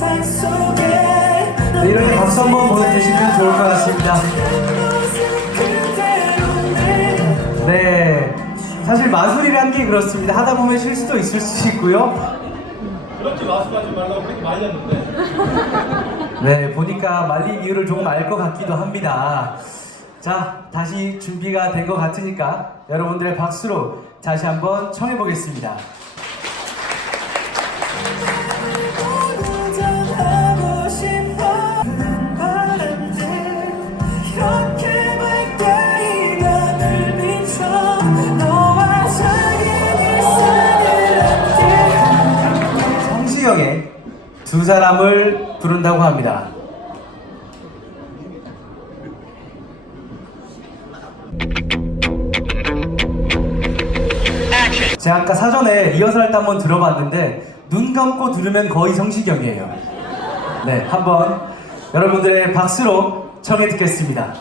네, 때 박수 한번 보내주시면 좋을 것 같습니다. 네. 사실 마술이란 게 그렇습니다. 하다 보면 실수도 있을 수 있고요. 그렇게 마스크하지 말라고 그렇게 말렸는데 네, 보니까 말린 이유를 조금 알 것 같기도 합니다. 자, 다시 준비가 된 것 같으니까 여러분들의 박수로 다시 한번 청해 보겠습니다. 두 사람을 부른다고 합니다. 제가 아까 사전에 리허설 할 때 한번 들어봤는데 눈 감고 들으면 거의 성시경이에요. 네, 한번 여러분들의 박수로 청해 듣겠습니다.